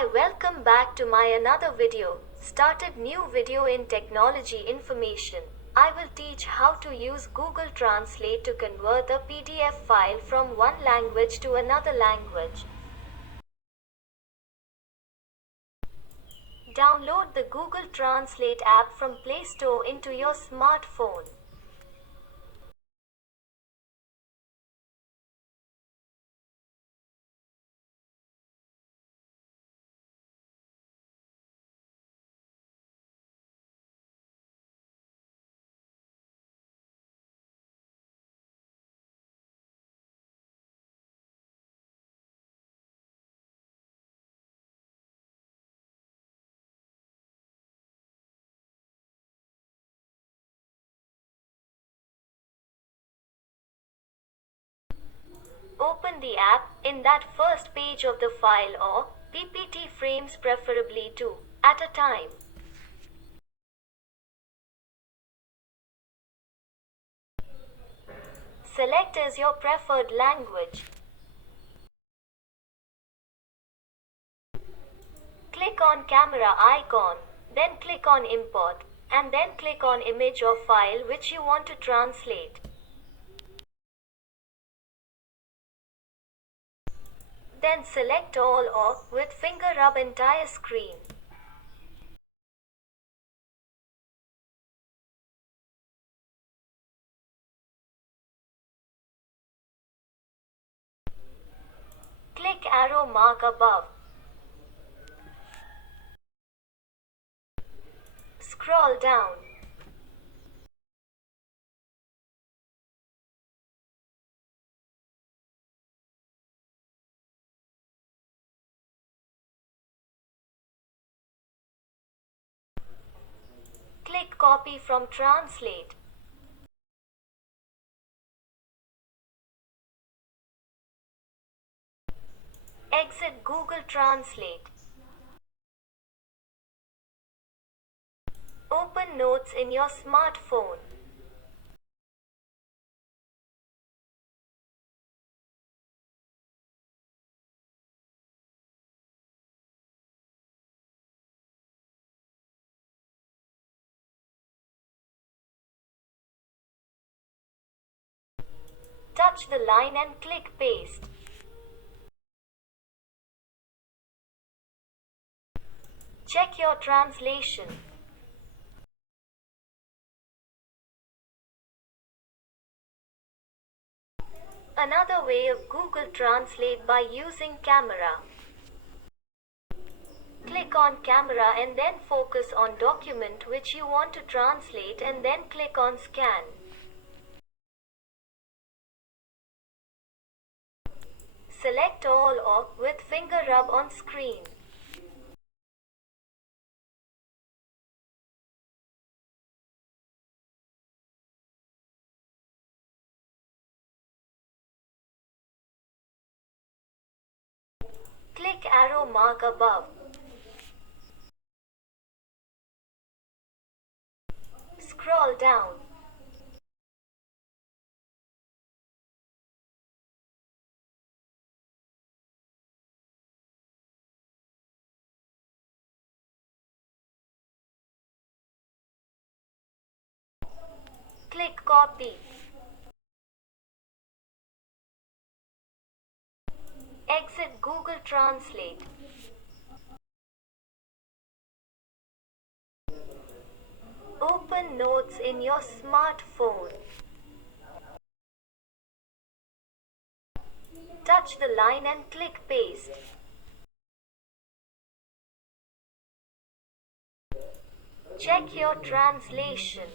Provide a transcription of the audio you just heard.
Hi, welcome back to my another video. Started new video in technology information. I will teach how to use Google Translate to convert the PDF file from one language to another language. Download the Google Translate app from Play Store into your smartphone. Open the app. In that first page of the file or PPT frames, preferably two at a time. Select as your preferred language. Click on camera icon, then click on import, and then click on image or file which you want to translate. Then select all or with finger rub entire screen. Click arrow mark above. Scroll down. Click copy from translate. Exit Google Translate. Open Notes in your smartphone. Touch the line and click paste. Check your translation. Another way of Google Translate by using camera. Click on camera and then focus on document which you want to translate and then click on scan. Select all or with finger rub on screen. Click arrow mark above. Scroll down. Click copy. Exit Google Translate. Open Notes in your smartphone. Touch the line and click paste. Check your translation.